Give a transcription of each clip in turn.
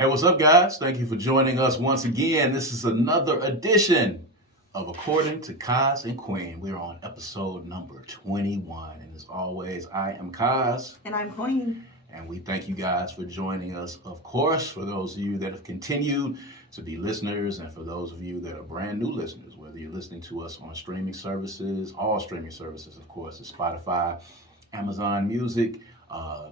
Hey, what's up, guys? Thank you for joining us once again. This is another edition of According to Kaz and Queen. We're on episode number 21. And as always, I am Kaz. And I'm Queen. And we thank you guys for joining us. Of course, for those of you that have continued to be listeners, and for those of you that are brand new listeners, whether you're listening to us on streaming services, all streaming services, of course, is Spotify, Amazon Music,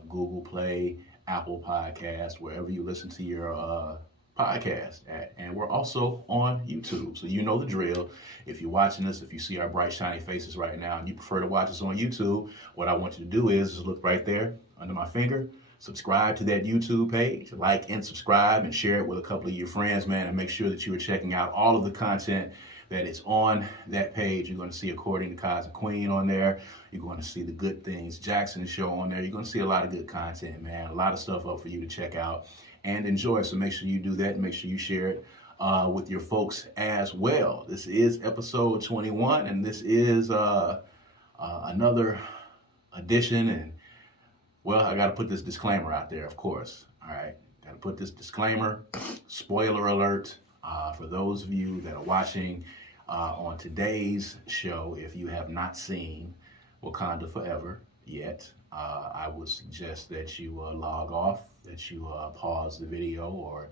Google Play, Apple Podcast, wherever you listen to your podcast at. And we're also on YouTube, so you know the drill. If you're watching us, if you see our bright, shiny faces right now, and you prefer to watch us on YouTube, what I want you to do is just look right there under my finger, subscribe to that YouTube page, like and subscribe, and share it with a couple of your friends, man, and make sure that you are checking out all of the content that is on that page. You're going to see According to Kaz Queen on there. You're going to see the Good Things Jackson show on there. You're going to see a lot of good content, man. A lot of stuff up for you to check out and enjoy. So make sure you do that and make sure you share it with your folks as well. This is episode 21, and this is another edition. And well, I got to put this disclaimer out there, of course. All right, got to put this disclaimer. Spoiler alert for those of you that are watching on today's show. If you have not seen Wakanda Forever yet, I would suggest that you log off, that you pause the video, or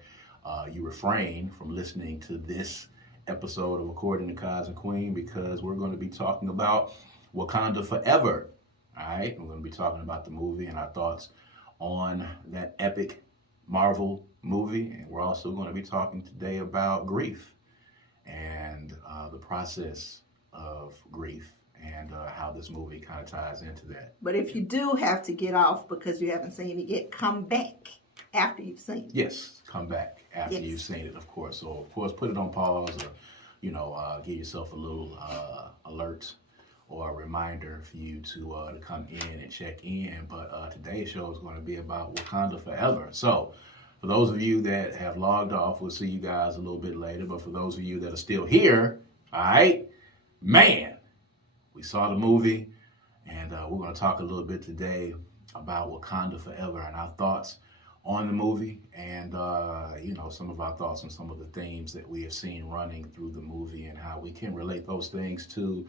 you refrain from listening to this episode of According to Kaz and Queen, because we're going to be talking about Wakanda Forever. All right, we're going to be talking about the movie and our thoughts on that epic Marvel movie. And we're also going to be talking today about grief and the process of grief, and how this movie kind of ties into that. But if you do have to get off because you haven't seen it yet, come back after you've seen it. Yes, come back after you've seen it, of course. So, of course, put it on pause, or, give yourself a little alert or a reminder for you to come in and check in. But today's show is going to be about Wakanda Forever. So, for those of you that have logged off, we'll see you guys a little bit later. But for those of you that are still here, all right, man, we saw the movie, and we're going to talk a little bit today about Wakanda Forever and our thoughts on the movie, and some of our thoughts on some of the themes that we have seen running through the movie, and how we can relate those things to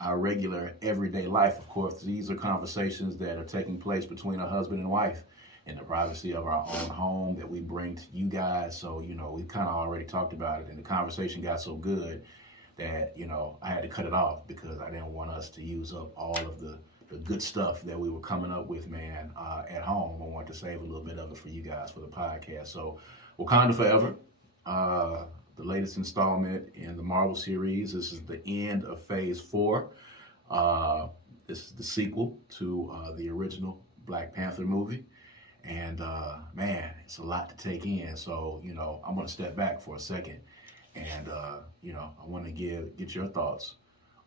our regular everyday life. Of course, these are conversations that are taking place between a husband and wife in the privacy of our own home that we bring to you guys. So, we kind of already talked about it, and the conversation got so good that, I had to cut it off because I didn't want us to use up all of the good stuff that we were coming up with, man, at home. I wanted to save a little bit of it for you guys for the podcast. So, Wakanda Forever, the latest installment in the Marvel series. This is the end of Phase 4. This is the sequel to the original Black Panther movie. And, man, it's a lot to take in. So, I'm going to step back for a second. And, I want to get your thoughts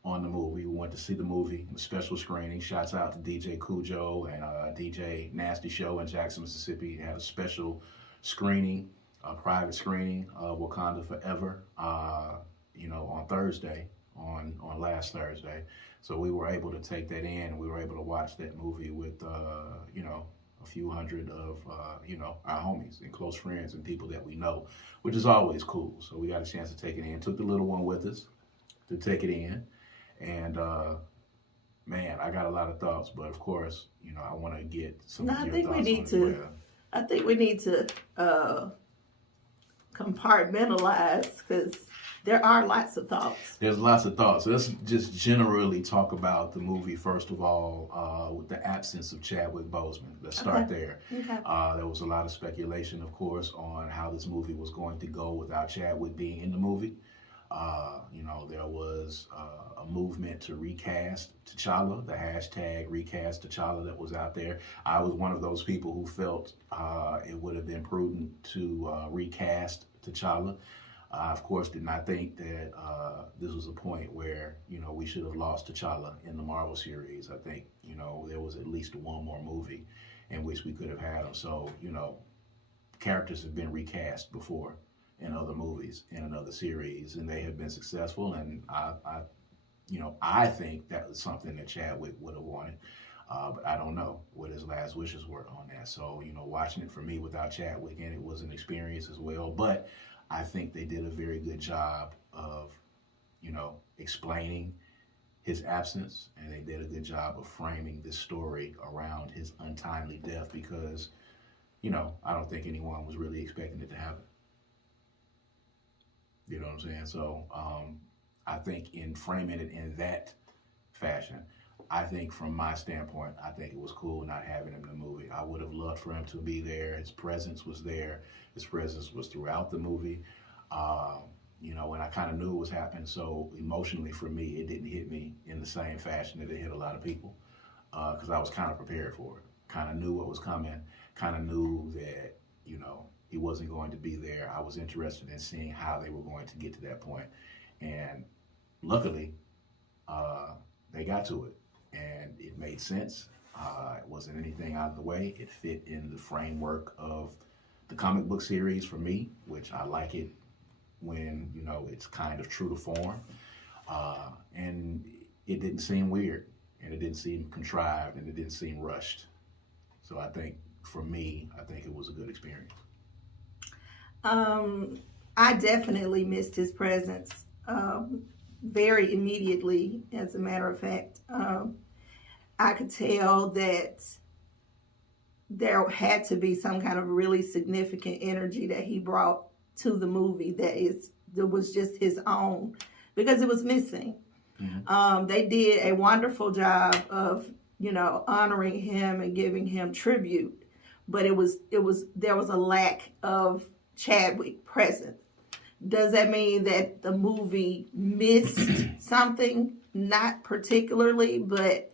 on the movie. We went to see the movie, the special screening. Shouts out to DJ Cujo and DJ Nasty Show in Jackson, Mississippi. They had a special screening, a private screening of Wakanda Forever, on Thursday, on last Thursday. So we were able to take that in, and we were able to watch that movie with, a few hundred of, our homies and close friends and people that we know, which is always cool. So we got a chance to take it in. Took the little one with us to take it in. And, man, I got a lot of thoughts, but of course, I want to get some of your thoughts on it. I think we need to compartmentalize, because there are lots of thoughts. There's lots of thoughts. Let's just generally talk about the movie, first of all, with the absence of Chadwick Boseman. Let's start there. Okay. There was a lot of speculation, of course, on how this movie was going to go without Chadwick being in the movie. There was a movement to recast T'Challa, the hashtag recast T'Challa that was out there. I was one of those people who felt it would have been prudent to recast T'Challa. I, of course, did not think that this was a point where, we should have lost T'Challa in the Marvel series. I think, there was at least one more movie in which we could have had him. So, characters have been recast before in other movies, in another series, and they have been successful. And I think that was something that Chadwick would have wanted. But I don't know what his last wishes were on that. So, watching it for me without Chadwick in it was an experience as well. But I think they did a very good job of, explaining his absence, and they did a good job of framing this story around his untimely death because, I don't think anyone was really expecting it to happen. You know what I'm saying? So I think in framing it in that fashion, I think from my standpoint, I think it was cool not having him in the movie. I would have loved for him to be there. His presence was there. His presence was throughout the movie. And I kind of knew it was happening. So emotionally for me, it didn't hit me in the same fashion that it hit a lot of people because I was kind of prepared for it. Kind of knew what was coming. Kind of knew that, he wasn't going to be there. I was interested in seeing how they were going to get to that point. And luckily, they got to it. And it made sense. It wasn't anything out of the way. It fit in the framework of the comic book series for me, which I like it when, it's kind of true to form. And it didn't seem weird, and it didn't seem contrived, and it didn't seem rushed. So I think, for me, I think it was a good experience. I definitely missed his presence very immediately, as a matter of fact. I could tell that there had to be some kind of really significant energy that he brought to the movie that was just his own, because it was missing. Mm-hmm. They did a wonderful job of, honoring him and giving him tribute, but there was a lack of Chadwick present. Does that mean that the movie missed something? Not particularly, but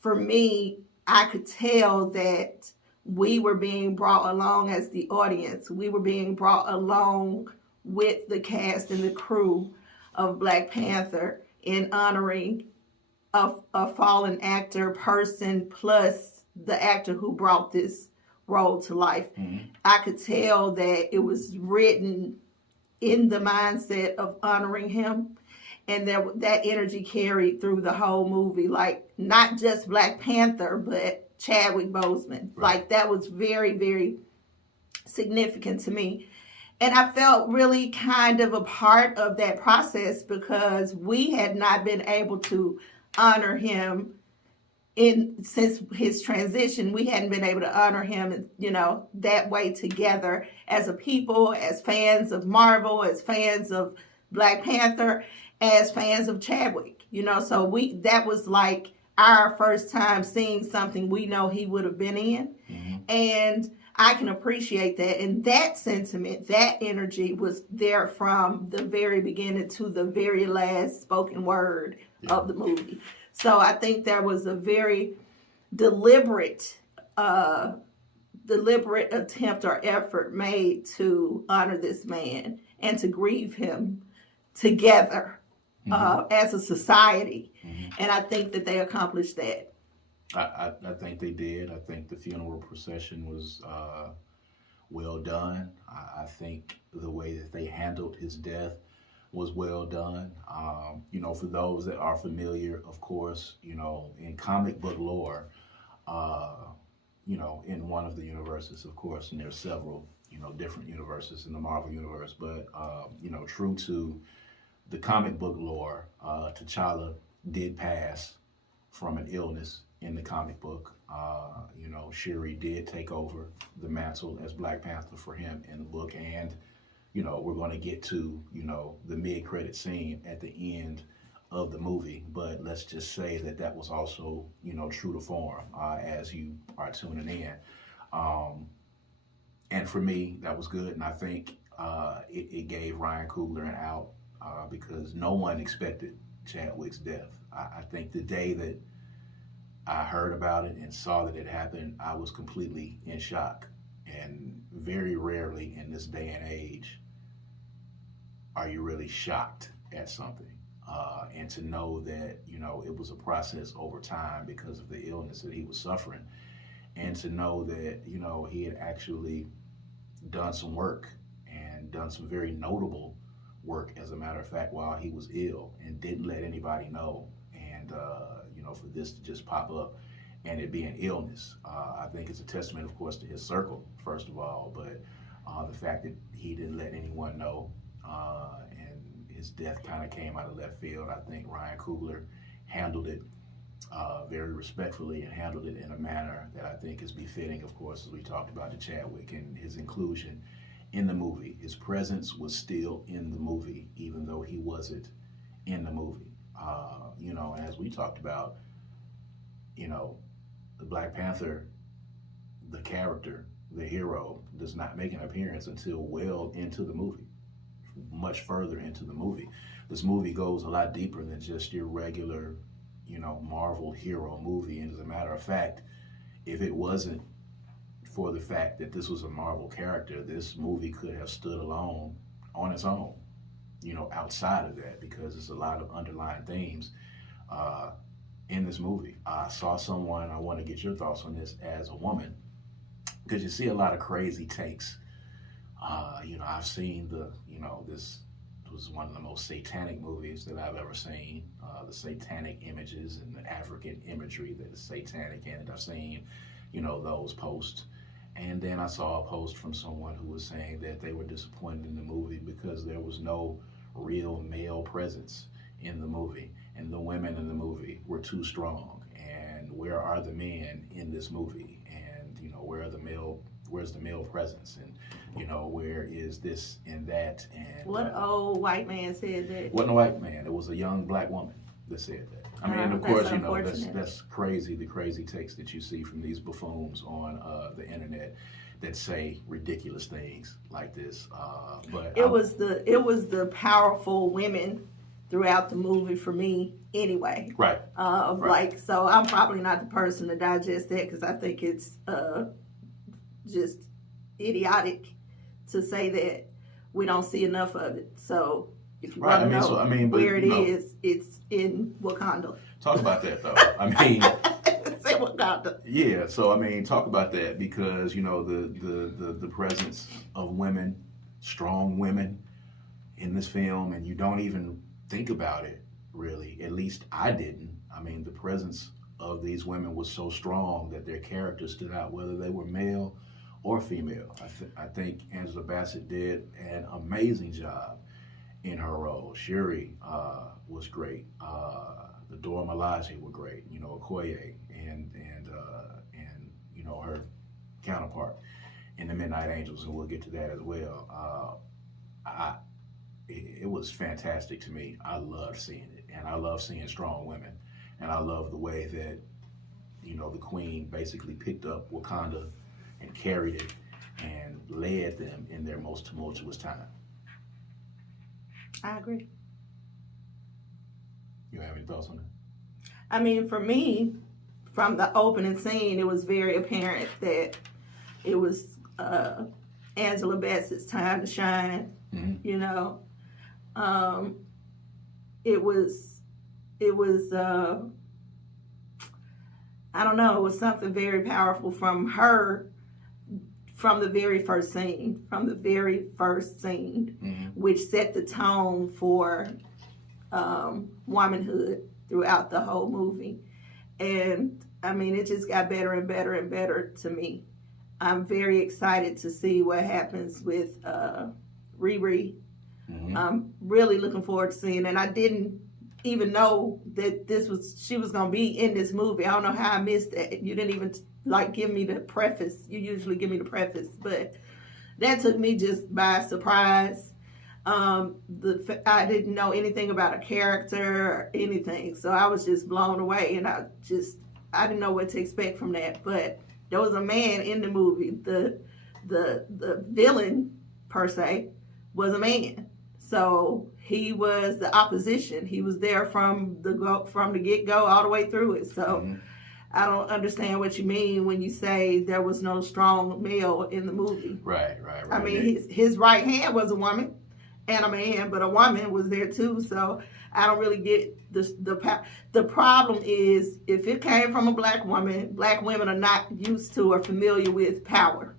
for me, I could tell that we were being brought along as the audience. We were being brought along with the cast and the crew of Black Panther in honoring a fallen actor, person, plus the actor who brought this role to life. Mm-hmm. I could tell that it was written in the mindset of honoring him, and that energy carried through the whole movie. Like, not just Black Panther, but Chadwick Boseman. Right. Like, that was very, very significant to me. And I felt really kind of a part of that process because we had not been able to honor him since his transition. We hadn't been able to honor him, that way together as a people, as fans of Marvel, as fans of Black Panther, as fans of Chadwick, so that was like our first time seeing something we know he would have been in. Mm-hmm. And I can appreciate that. And that sentiment, that energy was there from the very beginning to the very last spoken word of the movie. So I think there was a very deliberate attempt or effort made to honor this man and to grieve him together. Mm-hmm. As a society. Mm-hmm. And I think that they accomplished that. I think they did. I think the funeral procession was well done. I think the way that they handled his death was well done. For those that are familiar, of course, in comic book lore, in one of the universes, of course, and there's several, different universes in the Marvel universe, but, true to the comic book lore, T'Challa did pass from an illness in the comic book. Shuri did take over the mantle as Black Panther for him in the book. And, we're going to get to, the mid-credit scene at the end of the movie. But let's just say that was also, true to form as you are tuning in. And for me, that was good. And I think it gave Ryan Coogler an out. Because no one expected Chadwick's death. I think the day that I heard about it and saw that it happened, I was completely in shock. And very rarely in this day and age are you really shocked at something. And to know that, it was a process over time because of the illness that he was suffering. And to know that, he had actually done some work and done some very notable work, as a matter of fact, while he was ill and didn't let anybody know. And, for this to just pop up and it being illness. I think it's a testament, of course, to his circle, first of all, but the fact that he didn't let anyone know, and his death kind of came out of left field. I think Ryan Coogler handled it very respectfully and handled it in a manner that I think is befitting, of course, as we talked about to Chadwick and his inclusion in the movie. His presence was still in the movie, even though he wasn't in the movie. You know, as we talked about, you know, the Black Panther, the character, the hero, does not make an appearance until well into the movie, much further into the movie. This movie goes a lot deeper than just your regular, you know, Marvel hero movie. And as a matter of fact, if it wasn't for the fact that this was a Marvel character, this movie could have stood alone on its own, you know, outside of that, because there's a lot of underlying themes in this movie. I saw someone, I want to get your thoughts on this as a woman, because you see a lot of crazy takes. You know, I've seen this was one of the most satanic movies that I've ever seen. The satanic images and the African imagery that is satanic in it. I've seen, you know, those posts. And then I saw a post from someone who was saying that they were disappointed in the movie because there was no real male presence in the movie, and the women in the movie were too strong. And where are the men in this movie? And, you know, where's the male presence? And, you know, where is this and that? And what old white man said that? It wasn't a white man. It was a young black woman that said that. I mean, of course, you know, that's crazy, the crazy takes that you see from these buffoons on the internet that say ridiculous things like this. But it was the powerful women throughout the movie for me anyway. Right. Right. Like, so I'm probably not the person to digest that, because I think it's just idiotic to say that we don't see enough of it. So if you want to know where it is, it's in Wakanda. Talk about that, though. I mean, say Wakanda. Yeah. So I mean, talk about that, because, you know, the presence of women, strong women, in this film, and you don't even think about it really. At least I didn't. I mean, the presence of these women was so strong that their characters stood out, whether they were male or female. I think Angela Bassett did an amazing job in her role. Shuri was great. The Dora Milaje were great. You know, Okoye and you know, her counterpart in the Midnight Angels, and we'll get to that as well. It was fantastic to me. I loved seeing it, and I love seeing strong women, and I love the way that, you know, the Queen basically picked up Wakanda and carried it and led them in their most tumultuous time. I agree. You have any thoughts on that? I mean, for me, from the opening scene, it was very apparent that it was Angela Bassett's time to shine. Mm-hmm. You know, it was I don't know, it was something very powerful from her, from the very first scene, mm-hmm. which set the tone for womanhood throughout the whole movie. And I mean, it just got better and better and better to me. I'm very excited to see what happens with Riri. Mm-hmm. I'm really looking forward to seeing it. And I didn't even know that she was going to be in this movie. I don't know how I missed that. You didn't even give me the preface. You usually give me the preface, but that took me just by surprise. I didn't know anything about a character or anything, so I was just blown away, and I didn't know what to expect from that. But there was a man in the movie. The villain per se was a man, so he was the opposition. He was there from the get-go all the way through it. So mm-hmm. I don't understand what you mean when you say there was no strong male in the movie. Right. I mean, his right hand was a woman and a man, but a woman was there too. So I don't really get the problem is, if it came from a black woman, black women are not used to or familiar with power.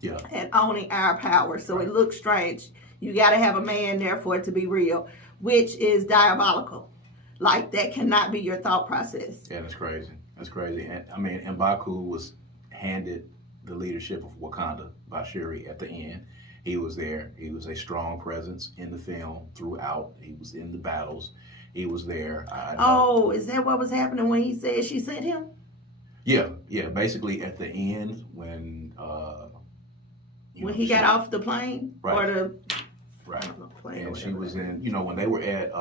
Yeah. And owning our power. So right. It looks strange. You got to have a man there for it to be real, which is diabolical. Like, that cannot be your thought process. Yeah, that's crazy. That's crazy. And I mean, M'Baku was handed the leadership of Wakanda by Shuri at the end. He was there. He was a strong presence in the film throughout. He was in the battles. He was there. I know. Oh, is that what was happening when he said she sent him? Yeah. Basically, at the end, when when he got off the plane, right, or the right, plane, and she was in. When they were at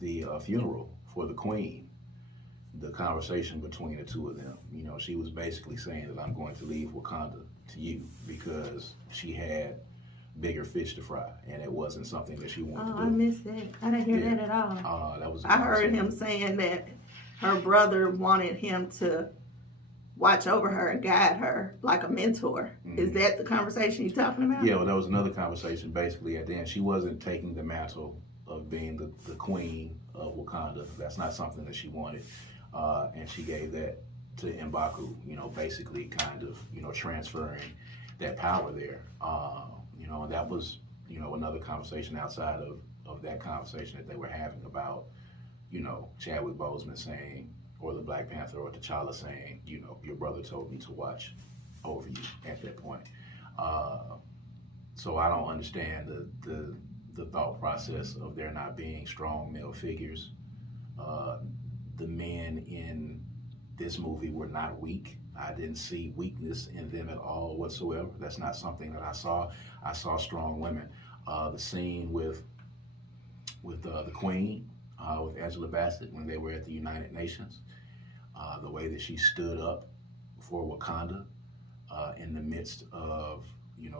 the funeral for the Queen, the conversation between the two of them. She was basically saying that I'm going to leave Wakanda to you because she had bigger fish to fry, and it wasn't something that she wanted to do. I missed that. I didn't hear that at all. That was. I heard him saying that her brother wanted him to watch over her and guide her like a mentor. Mm-hmm. Is that the conversation you're talking about? Yeah, well, that was another conversation. Basically, at the end, she wasn't taking the mantle of being the queen of Wakanda. That's not something that she wanted, and she gave that to M'Baku. Basically, kind of, transferring that power there. And that was, another conversation outside of that conversation that they were having about, Chadwick Boseman saying, or the Black Panther or T'Challa saying, your brother told me to watch over you at that point. So I don't understand the thought process of there not being strong male figures. The men in this movie were not weak. I didn't see weakness in them at all whatsoever. That's not something that I saw. I saw strong women. The scene with the Queen, with Angela Bassett when they were at the United Nations, the way that she stood up for Wakanda in the midst of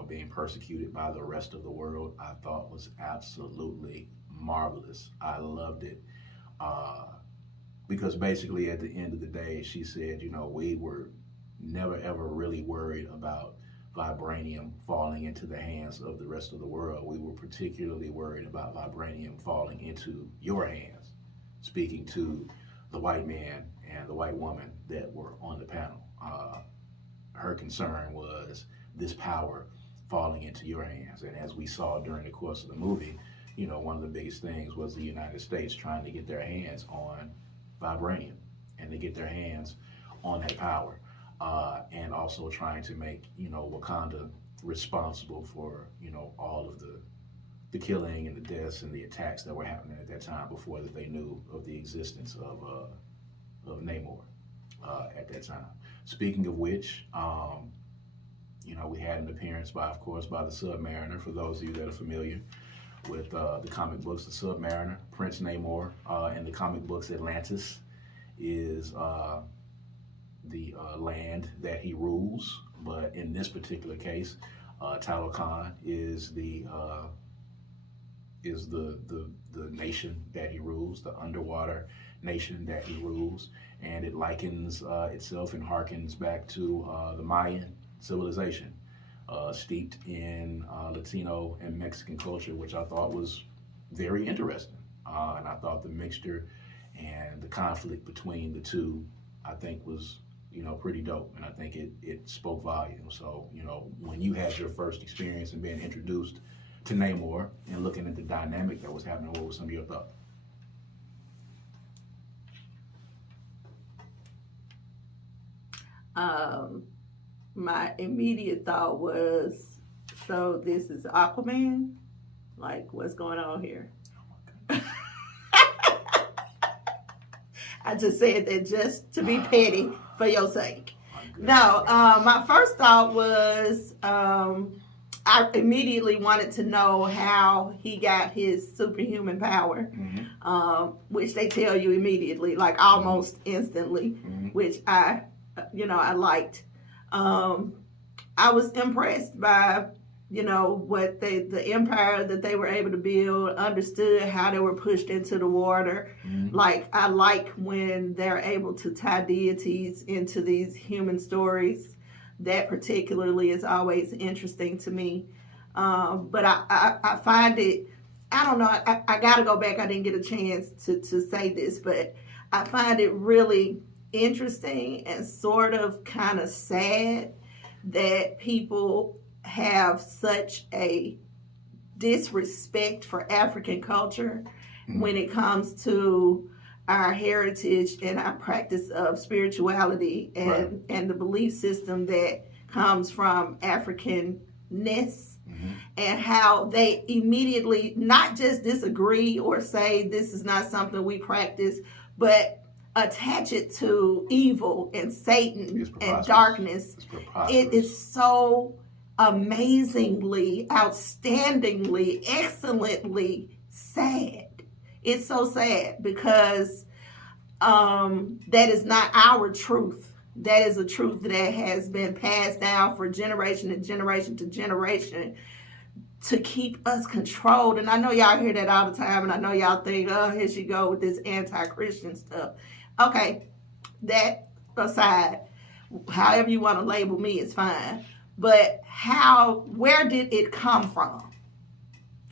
being persecuted by the rest of the world, I thought was absolutely marvelous. I loved it because basically at the end of the day, she said, we were never ever really worried about vibranium falling into the hands of the rest of the world. We were particularly worried about vibranium falling into your hands, speaking to the white man and the white woman that were on the panel. Her concern was this power falling into your hands. And as we saw during the course of the movie, one of the biggest things was the United States trying to get their hands on vibranium and to get their hands on that power. And also trying to make, Wakanda responsible for, all of the killing and the deaths and the attacks that were happening at that time before that they knew of the existence of Namor at that time. Speaking of which, we had an appearance by the Submariner. For those of you that are familiar with the comic books, the Submariner, Prince Namor, in the comic books, Atlantis is the land that he rules, but in this particular case, Talokan is the nation that he rules, the underwater nation that he rules, and it likens itself and harkens back to the Mayan civilization, steeped in Latino and Mexican culture, which I thought was very interesting. And I thought the mixture and the conflict between the two, I think was, pretty dope. And I think it spoke volumes. So, when you had your first experience and being introduced to Namor and looking at the dynamic that was happening, what was some of your thoughts? My immediate thought was, so this is Aquaman? Like, what's going on here? I just said that just to be petty for your sake. No, my first thought was, I immediately wanted to know how he got his superhuman power, which they tell you immediately, like almost instantly, which I liked. I was impressed by, what the empire that they were able to build, understood how they were pushed into the water. Like, I like when they're able to tie deities into these human stories. That particularly is always interesting to me. But I find it, I don't know, I got to go back. I didn't get a chance to say this, but I find it really interesting and sort of kind of sad that people have such a disrespect for African culture when it comes to our heritage and our practice of spirituality and the belief system that comes from Africanness, and how they immediately not just disagree or say this is not something we practice, but attach it to evil and Satan and darkness. It is so amazingly, outstandingly, excellently sad. It's so sad because that is not our truth. That is a truth that has been passed down for generation to generation to generation to keep us controlled. And I know y'all hear that all the time, and I know y'all think, oh, here she go with this anti-Christian stuff. Okay, that aside, however you want to label me is fine. But where did it come from?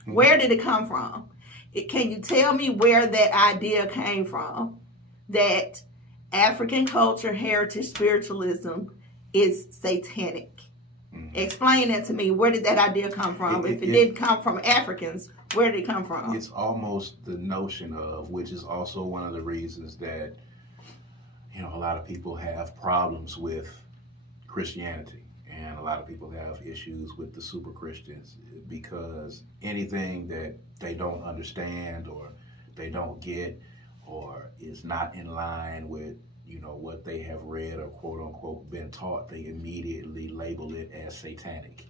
Where did it come from? Can you tell me where that idea came from? That African culture, heritage, spiritualism is satanic. Explain that to me. Where did that idea come from? If it didn't come from Africans, where did it come from? It's almost the notion of, which is also one of the reasons that, a lot of people have problems with Christianity. And a lot of people have issues with the super Christians, because anything that they don't understand or they don't get or is not in line with, what they have read or quote unquote been taught, they immediately label it as satanic.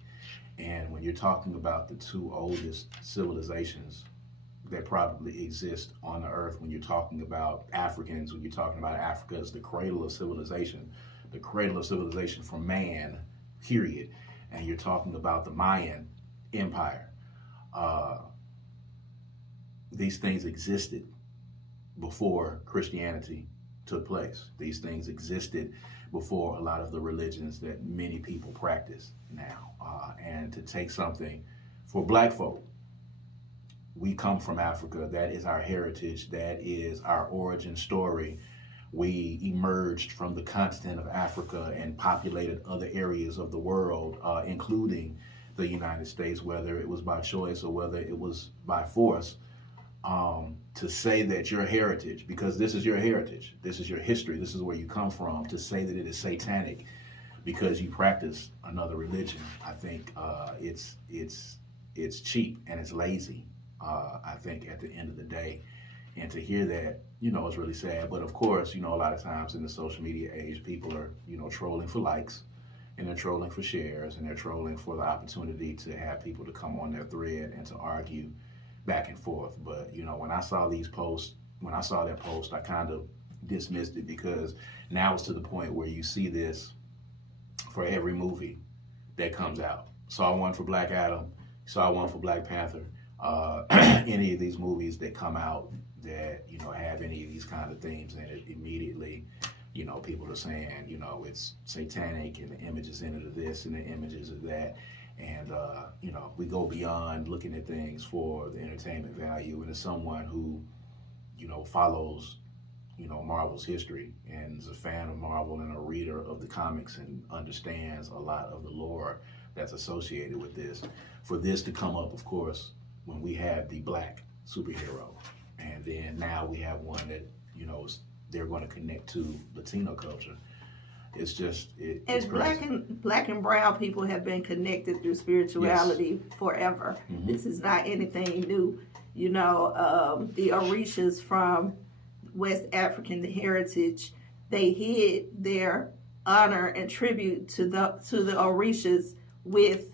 And when you're talking about the two oldest civilizations that probably exist on the earth, when you're talking about Africans, when you're talking about Africa as the cradle of civilization for man, period, and you're talking about the Mayan Empire, these things existed before Christianity took place. These things existed before a lot of the religions that many people practice now. And to take something for black folk, we come from Africa. That is our heritage. That is our origin story. We emerged from the continent of Africa and populated other areas of the world, including the United States, whether it was by choice or whether it was by force. To say that your heritage, because this is your heritage, this is your history, this is where you come from, to say that it is satanic because you practice another religion, I think it's cheap and it's lazy. I think at the end of the day. And to hear that, it's really sad. But of course, a lot of times in the social media age, people are, trolling for likes, and they're trolling for shares, and they're trolling for the opportunity to have people to come on their thread and to argue back and forth. But, when I saw that post, I kind of dismissed it, because now it's to the point where you see this for every movie that comes out. Saw one for Black Adam, saw one for Black Panther. Any of these movies that come out that, have any of these kind of themes in it, immediately, people are saying, it's satanic, and the images in it are this and the images of that. And, we go beyond looking at things for the entertainment value. And as someone who, follows, Marvel's history and is a fan of Marvel and a reader of the comics and understands a lot of the lore that's associated with this, for this to come up, of course, when we have the black superhero, and then now we have one that, they're going to connect to Latino culture. It's just, it's crazy. Black and brown people have been connected through spirituality forever. This is not anything new. The Orishas from West African, the heritage, they hid their honor and tribute to the Orishas with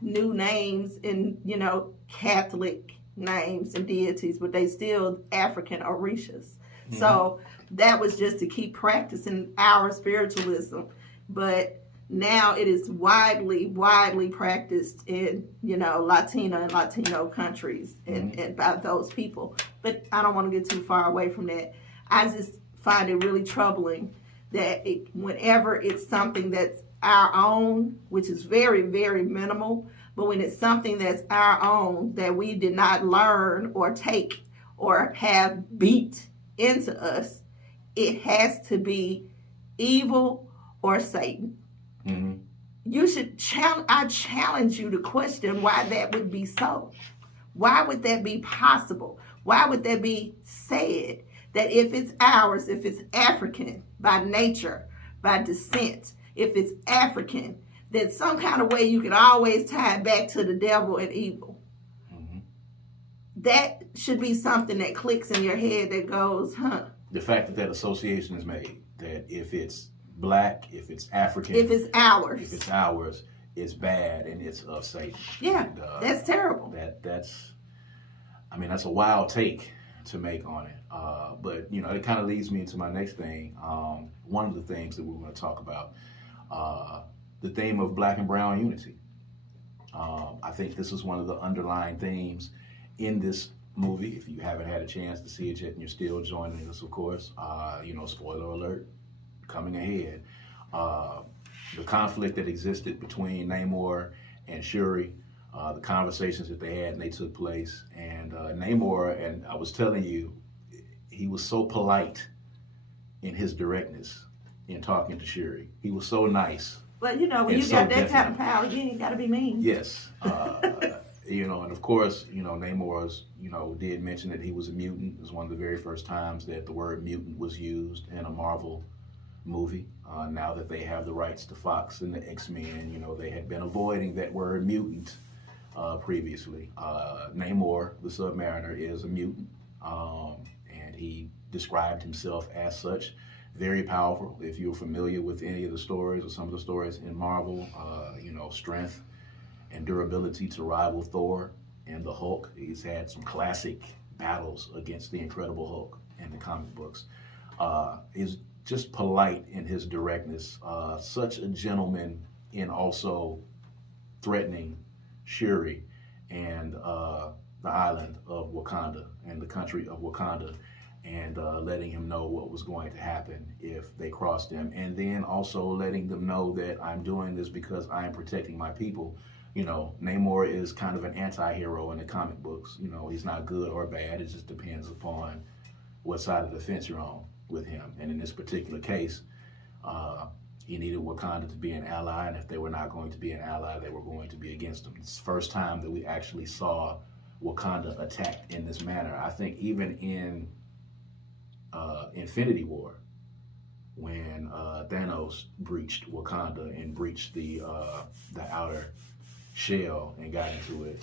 new names and, Catholic names and deities, but they still African Orishas. So that was just to keep practicing our spiritualism. But now it is widely practiced in, Latina and Latino countries and by those people. But I don't want to get too far away from that. I just find it really troubling that whenever it's something that's our own, which is very, very minimal, but when it's something that's our own that we did not learn or take or have beat into us, it has to be evil or Satan. You should I challenge you to question why that would be so. Why would that be possible? Why would that be said? that if it's ours, if it's African by nature, by descent, if it's African, that some kind of way you can always tie it back to the devil and evil. Mm-hmm. That should be something that clicks in your head that goes, The fact that association is made, that if it's black, if it's African, if it's ours, it's bad and it's of Satan. Yeah, and, that's terrible. That's a wild take to make on it. But it kind of leads me into my next thing. One of the things that we're going to talk about, the theme of black and brown unity. I think this is one of the underlying themes in this movie. If you haven't had a chance to see it yet and you're still joining us, of course, spoiler alert coming ahead. The conflict that existed between Namor and Shuri, the conversations that they had and they took place. And Namor, and I was telling you, he was so polite in his directness in talking to Shuri. He was so nice. But when you got that kind of power, you ain't got to be mean. Yes. And of course, Namor's, did mention that he was a mutant. It was one of the very first times that the word mutant was used in a Marvel movie. Now that they have the rights to Fox and the X-Men, they had been avoiding that word mutant previously. Namor, the Submariner, is a mutant, and he described himself as such. Very powerful. If you're familiar with any of the stories or some of the stories in Marvel, strength and durability to rival Thor and the Hulk. He's had some classic battles against the Incredible Hulk in the comic books. He's just polite in his directness, such a gentleman in also threatening Shuri and the island of Wakanda and the country of Wakanda, and letting him know what was going to happen if they crossed him, and then also letting them know that I'm doing this because I'm protecting my people. Namor is kind of an anti-hero in the comic books. He's not good or bad. It just depends upon what side of the fence you're on with him. And in this particular case, he needed Wakanda to be an ally, and if they were not going to be an ally, they were going to be against him. It's the first time that we actually saw Wakanda attacked in this manner. I think even in Infinity War, when Thanos breached Wakanda and breached the outer shell and got into it,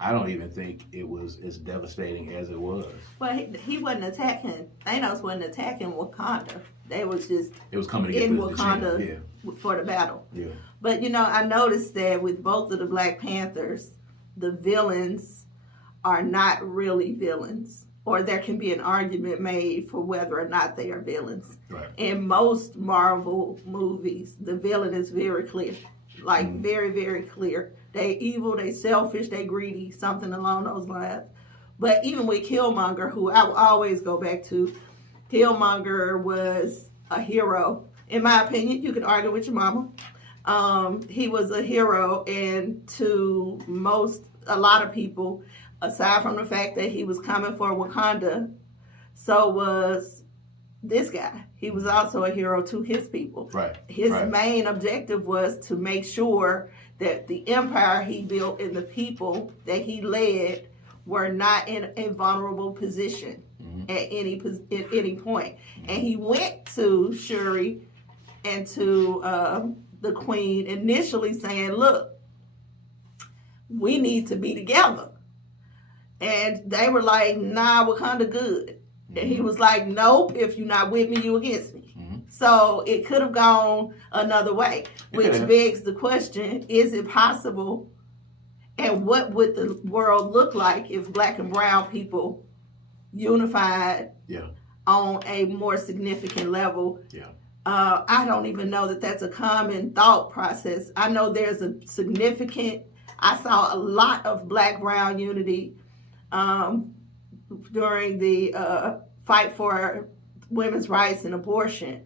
I don't even think it was as devastating as it was. Well, he wasn't attacking. Thanos wasn't attacking Wakanda. They was just coming to get in the Wakanda for the battle. Yeah. But I noticed that with both of the Black Panthers, the villains are not really villains, or there can be an argument made for whether or not they are villains. Right. In most Marvel movies, the villain is very clear, very, very clear. They evil, they selfish, they greedy, something along those lines. But even with Killmonger, who I will always go back to, Killmonger was a hero. In my opinion, you can argue with your mama. He was a hero, and to a lot of people, aside from the fact that he was coming for Wakanda, so was this guy. He was also a hero to his people. Right. His main objective was to make sure that the empire he built and the people that he led were not in a vulnerable position at any point. And he went to Shuri and to the Queen initially saying, look, we need to be together. And they were like, nah, Wakanda good. And he was like, nope, if you're not with me, you against me. So it could have gone another way, which begs the question, is it possible? And what would the world look like if black and brown people unified on a more significant level? Yeah. I don't even know that that's a common thought process. I know there's I saw a lot of black-brown unity during the fight for women's rights and abortion.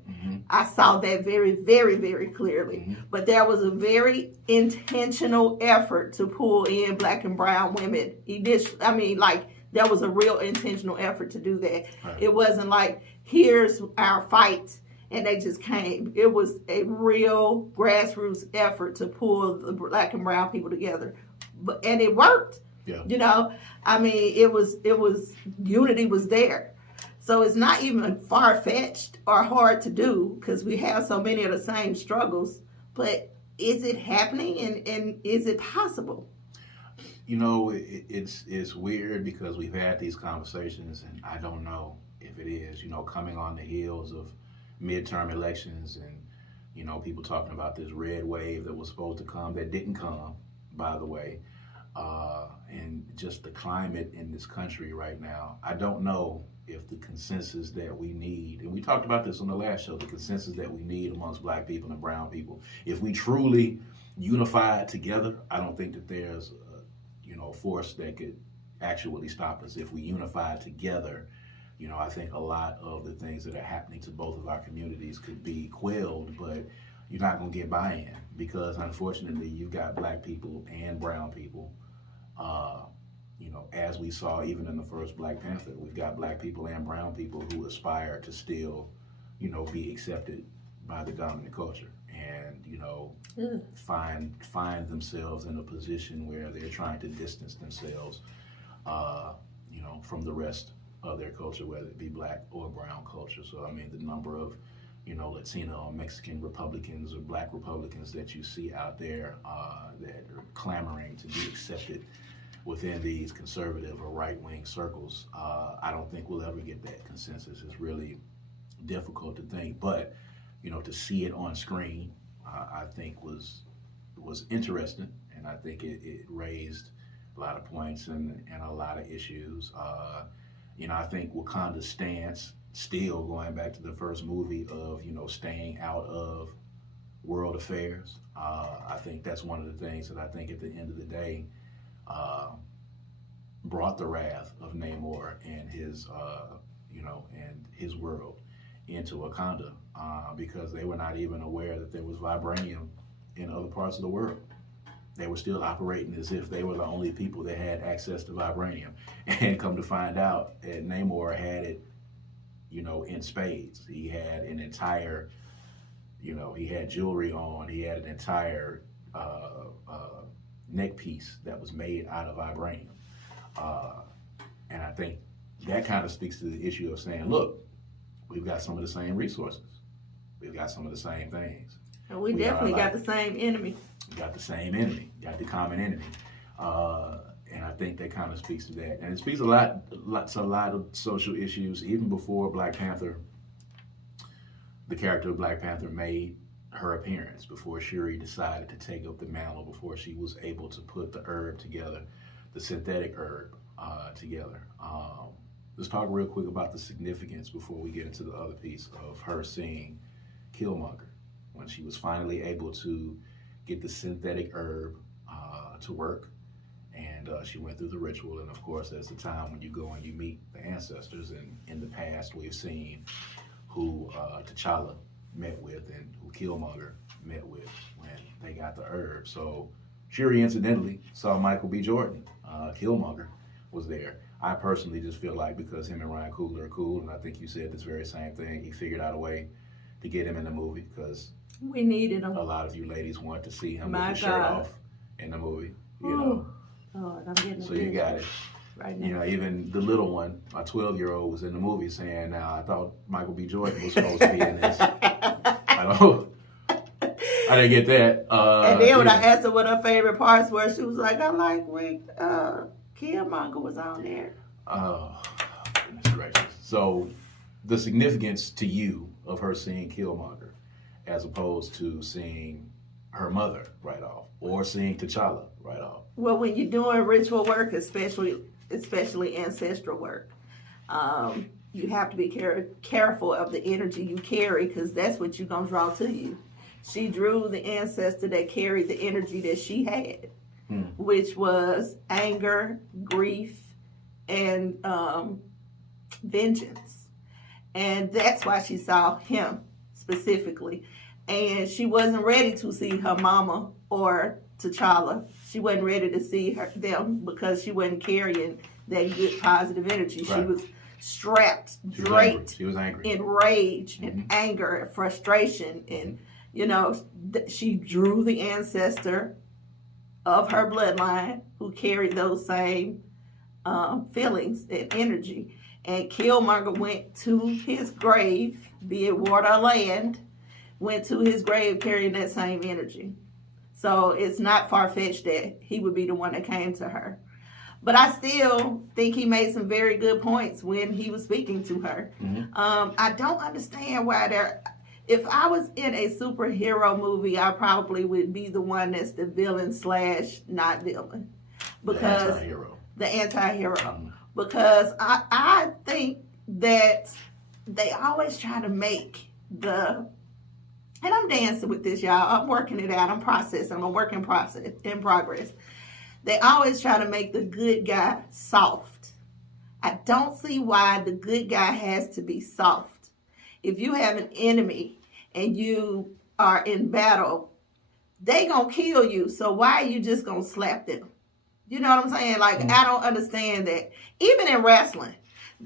I saw that very, very, very clearly. But there was a very intentional effort to pull in black and brown women. There was a real intentional effort to do that. Right. It wasn't like, here's our fight, and they just came. It was a real grassroots effort to pull the black and brown people together. And it worked. Yeah. It was unity was there. So it's not even far-fetched or hard to do because we have so many of the same struggles. But is it happening, and is it possible? You know, it's weird because we've had these conversations, and I don't know if it is, you know, coming on the heels of midterm elections and, you know, people talking about this red wave that was supposed to come that didn't come, by the way, and just the climate in this country right now. I don't know if the consensus that we need, and we talked about this on the last show, the consensus that we need amongst black people and brown people, if we truly unify together, I don't think that there's force that could actually stop us. If we unify together, you know, I think a lot of the things that are happening to both of our communities could be quelled, but you're not going to get buy-in because unfortunately you've got black people and brown people. You know, as we saw even in the first Black Panther, we've got black people and brown people who aspire to still, you know, be accepted by the dominant culture. And, you know, find themselves in a position where they're trying to distance themselves, you know, from the rest of their culture, whether it be black or brown culture. So, I mean, the number of, you know, Latino or Mexican Republicans or black Republicans that you see out there that are clamoring to be accepted within these conservative or right-wing circles, I don't think we'll ever get that consensus. It's really difficult to think, but you know, to see it on screen, I think was interesting, and I think it raised a lot of points and a lot of issues. You know, I think Wakanda's stance, still going back to the first movie of, you know, staying out of world affairs. I think that's one of the things that I think at the end of the day brought the wrath of Namor and his, you know, and his world into Wakanda because they were not even aware that there was vibranium in other parts of the world. They were still operating as if they were the only people that had access to vibranium. And come to find out that Namor had it, you know, in spades. He had an entire, you know, he had jewelry on. He had an entire neck piece that was made out of vibranium. And I think that kind of speaks to the issue of saying, look, we've got some of the same resources. We've got some of the same things. And we definitely got the same enemy. We got the same enemy, got the common enemy. And I think that kind of speaks to that. And it speaks to a lot of social issues. Even before Black Panther, the character of Black Panther made her appearance, before Shuri decided to take up the mantle, before she was able to put the herb together, the synthetic herb together. Let's talk real quick about the significance before we get into the other piece of her seeing Killmonger. When she was finally able to get the synthetic herb to work, and she went through the ritual, and of course there's the time when you go and you meet the ancestors, and in the past we've seen who T'Challa met with and who Killmonger met with when they got the herb. So Shuri incidentally saw Michael B. Jordan. Killmonger was there. I personally just feel like because him and Ryan Coogler are cool, and I think you said this very same thing, he figured out a way to get him in the movie because we needed him. A lot of you ladies want to see him My with his shirt off in the movie. You know. Lord, I'm getting so you got it. Right now. You know, even the little one, my 12-year-old, was in the movie saying, "Now I thought Michael B. Jordan was supposed to be in this." I didn't get that. And then when I asked her what her favorite parts were, she was like, "I like when Killmonger was on there." Oh, goodness gracious! So, the significance to you of her seeing Killmonger, as opposed to seeing her mother right off, or seeing T'Challa right off. Well, when you're doing ritual work, especially ancestral work, you have to be careful of the energy you carry, because that's what you're going to draw to you. She drew the ancestor that carried the energy that she had, which was anger, grief, and vengeance. And that's why she saw him specifically. And she wasn't ready to see her mama or T'Challa. She wasn't ready to see them because she wasn't carrying that good positive energy. Right. She was strapped, draped, she was angry. In rage and anger and frustration. And, you know, she drew the ancestor of her bloodline who carried those same feelings and energy. And Killmonger went to his grave, be it water or land, went to his grave carrying that same energy. So it's not far-fetched that he would be the one that came to her. But I still think he made some very good points when he was speaking to her. I don't understand why if I was in a superhero movie, I probably would be the one that's the villain / not villain. Because the anti-hero. Because I think that they always try to make and I'm dancing with this, y'all. I'm working it out. I'm processing. I'm a work in progress. They always try to make the good guy soft. I don't see why the good guy has to be soft. If you have an enemy and you are in battle, they gonna kill you. So why are you just gonna slap them? You know what I'm saying? Like, I don't understand that. Even in wrestling,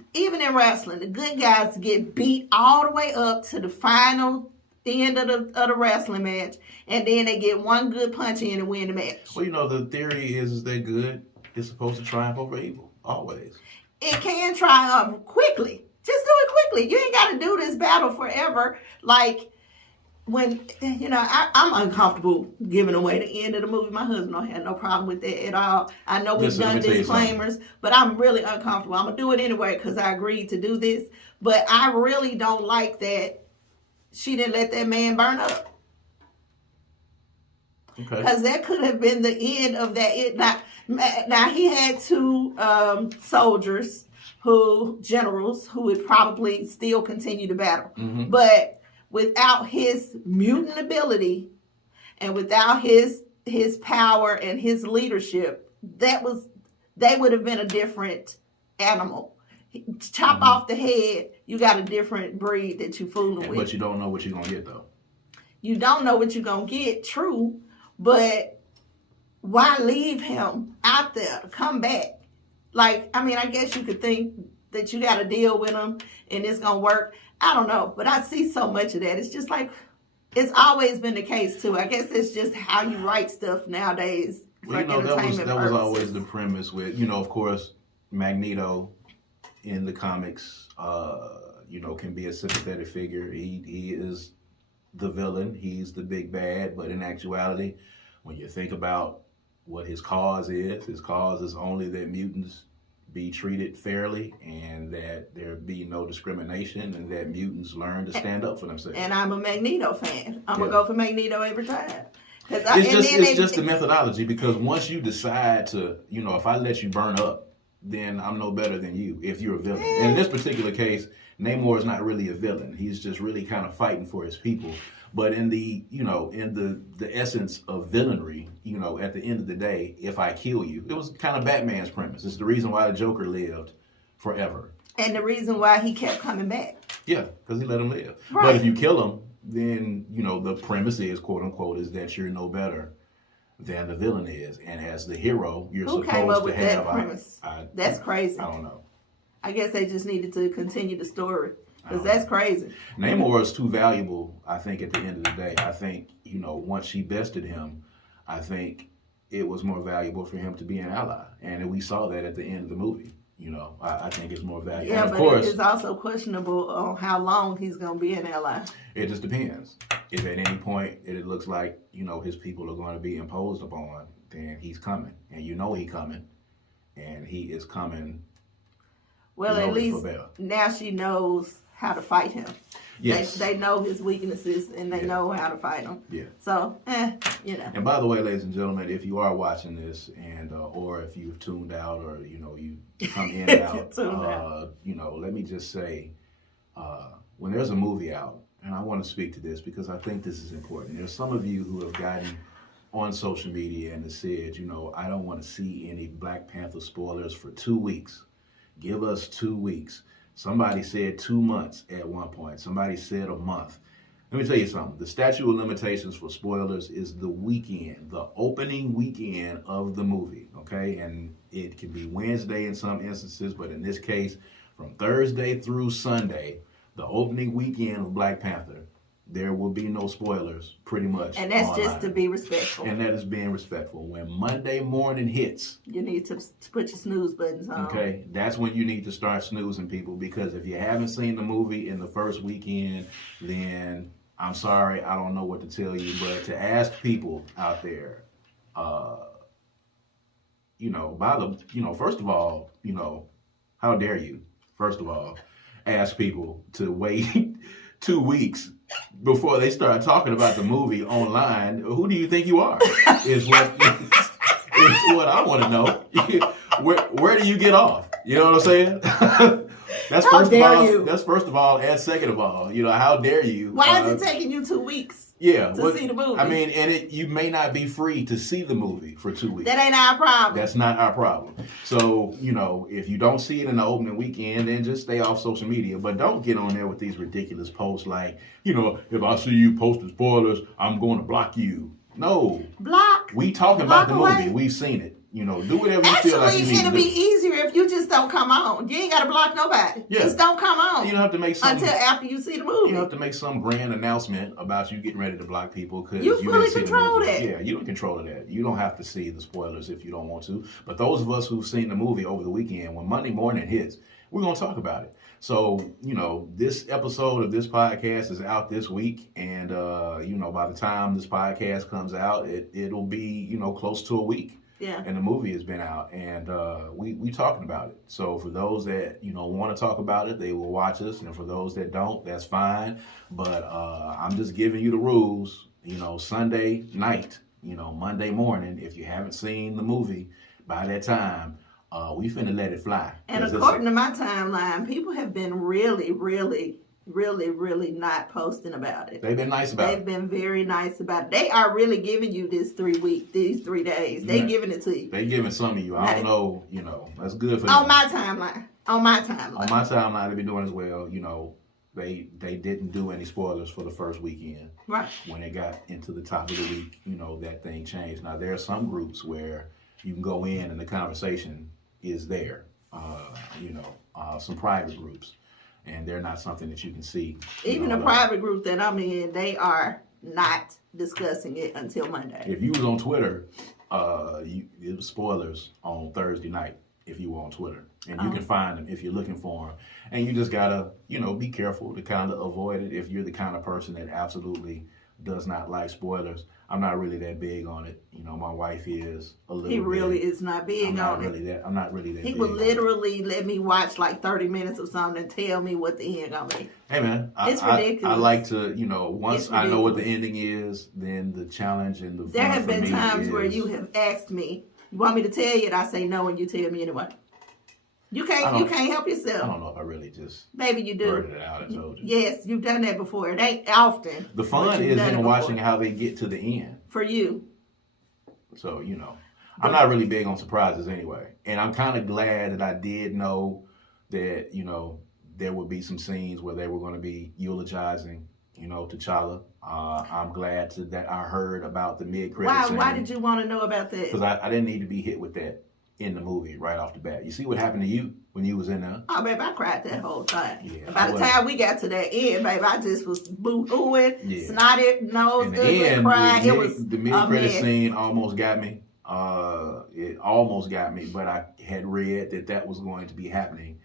the good guys get beat all the way up to the final end of the wrestling match, and then they get one good punch in and win the match. Well, the theory is that good is supposed to triumph over evil, always. It can triumph quickly. Just do it quickly. You ain't got to do this battle forever. Like, when, I'm uncomfortable giving away the end of the movie. My husband don't have no problem with that at all. I know we've done disclaimers, but I'm really uncomfortable. I'm going to do it anyway because I agreed to do this. But I really don't like that she didn't let that man burn up. Okay. Because that could have been the end of that. Now he had two generals who would probably still continue to battle. But without his mutant ability and without his power and his leadership, they would have been a different animal. Chop off the head, you got a different breed that you fooling with. But you don't know what you're going to get, though. You don't know what you're going to get, true. But why leave him out there? Come back. Like, I guess you could think that you got to deal with him and it's going to work. I don't know. But I see so much of that. It's just like, it's always been the case, too. I guess it's just how you write stuff nowadays. Well, that was always the premise with, of course, Magneto in the comics, can be a sympathetic figure. He is the villain. He's the big bad. But in actuality, when you think about what his cause is only that mutants be treated fairly and that there be no discrimination and that mutants learn to stand up for themselves. And I'm a Magneto fan. I'm going to go for Magneto every time. It's just the methodology, because once you decide to, if I let you burn up, then I'm no better than you if you're a villain. And in this particular case, Namor is not really a villain. He's just really kind of fighting for his people. But in the essence of villainry, at the end of the day, if I kill you, it was kind of Batman's premise. It's the reason why the Joker lived forever. And the reason why he kept coming back. Yeah, because he let him live. Right. But if you kill him, then, the premise is, quote unquote, is that you're no better than the villain is. And as the hero, you're supposed to have... Who came up with that premise? That's crazy. I don't know. I guess they just needed to continue the story. Because that's crazy. Namor is too valuable, I think, at the end of the day. I think, once she bested him, I think it was more valuable for him to be an ally. And we saw that at the end of the movie. I think it's more valuable. Yeah, and of course, it's also questionable on how long he's going to be an ally. It just depends. If at any point it looks like, his people are going to be imposed upon, then he's coming. And he's coming. And he is coming. Well, at least now she knows how to fight him. Yes. They know his weaknesses and they know how to fight him. Yeah. So, And by the way, ladies and gentlemen, if you are watching this and or if you've tuned out or you come in and out, let me just say, when there's a movie out, and I want to speak to this because I think this is important. There's some of you who have gotten on social media and have said, I don't want to see any Black Panther spoilers for 2 weeks. Give us 2 weeks. Somebody said 2 months at one point. Somebody said a month. Let me tell you something. The statute of limitations for spoilers is the weekend, the opening weekend of the movie, okay? And it can be Wednesday in some instances, but in this case, from Thursday through Sunday, the opening weekend of Black Panther, there will be no spoilers, pretty much. And that's online. just to be respectful. And that is being respectful. When Monday morning hits, you need to put your snooze buttons on. Okay, that's when you need to start snoozing, people, because if you haven't seen the movie in the first weekend, then I'm sorry, I don't know what to tell you, but to ask people out there, first of all, how dare you, first of all, ask people to wait 2 weeks before they start talking about the movie online. Who do you think you are? Is what I want to know. Where do you get off? You know what I'm saying? That's first of all, and second of all, how dare you? Why is it taking you 2 weeks? Yeah, to see the movie. I mean, and you may not be free to see the movie for 2 weeks. That ain't our problem. That's not our problem. So, if you don't see it in the opening weekend, then just stay off social media. But don't get on there with these ridiculous posts like, if I see you posting spoilers, I'm going to block you. No. Block. We talking about the movie. Away. We've seen it. Do whatever you feel like you need to do. It'll be easier if you just don't come on. You ain't got to block nobody. Yeah. Just don't come on. You don't have to make until after you see the movie. You don't have to make some grand announcement about you getting ready to block people because you fully control that. Yeah, you don't control that. You don't have to see the spoilers if you don't want to. But those of us who've seen the movie over the weekend, when Monday morning hits, we're going to talk about it. So, this episode of this podcast is out this week. And, by the time this podcast comes out, it'll be, close to a week. Yeah. And the movie has been out, and we talking about it. So for those that want to talk about it, they will watch us, and for those that don't, that's fine. But I'm just giving you the rules. Sunday night, Monday morning, if you haven't seen the movie by that time, we finna let it fly. And according to my timeline, people have been really, really, really, really not posting about it. They've been nice about it. They've been very nice about it. They are really giving you these 3 days. They giving it to you. They giving some of you. I don't know, that's good for them. On my timeline. On my timeline, they've been doing as well. They didn't do any spoilers for the first weekend. Right. When they got into the top of the week, that thing changed. Now, there are some groups where you can go in and the conversation is there. Some private groups. And they're not something that you can see. Even the private group that I'm in, they are not discussing it until Monday. If you was on Twitter, it was spoilers on Thursday night if you were on Twitter. And you can find them if you're looking for them. And you just got to, be careful to kind of avoid it if you're the kind of person that absolutely does not like spoilers. I'm not really that big on it. My wife is a little bit. He really is not big on it. I'm not really that big. He would literally let me watch like 30 minutes of something and tell me what the end gonna be. Hey man, it's ridiculous. I like to, once I know what the ending is, then the challenge and the fun There have been times is, where you have asked me, you want me to tell you, and I say no, and you tell me anyway. You can't help yourself. I don't know if I really just maybe you do. blurted it out and told you. Yes, you've done that before. It ain't often. The fun is in watching how they get to the end. For you. So, I'm not really big on surprises anyway. And I'm kind of glad that I did know that, there would be some scenes where they were going to be eulogizing, T'Challa. I'm glad that I heard about the mid-credits scene. Why did you want to know about that? Because I didn't need to be hit with that in the movie right off the bat. You see what happened to you when you was in there? Oh, babe, I cried that whole time. Yeah, by the time we got to that end, babe, I just was boo-hooing, snotted, nose, crying. It was the mid-credit scene almost got me. It almost got me, but I had read that was going to be happening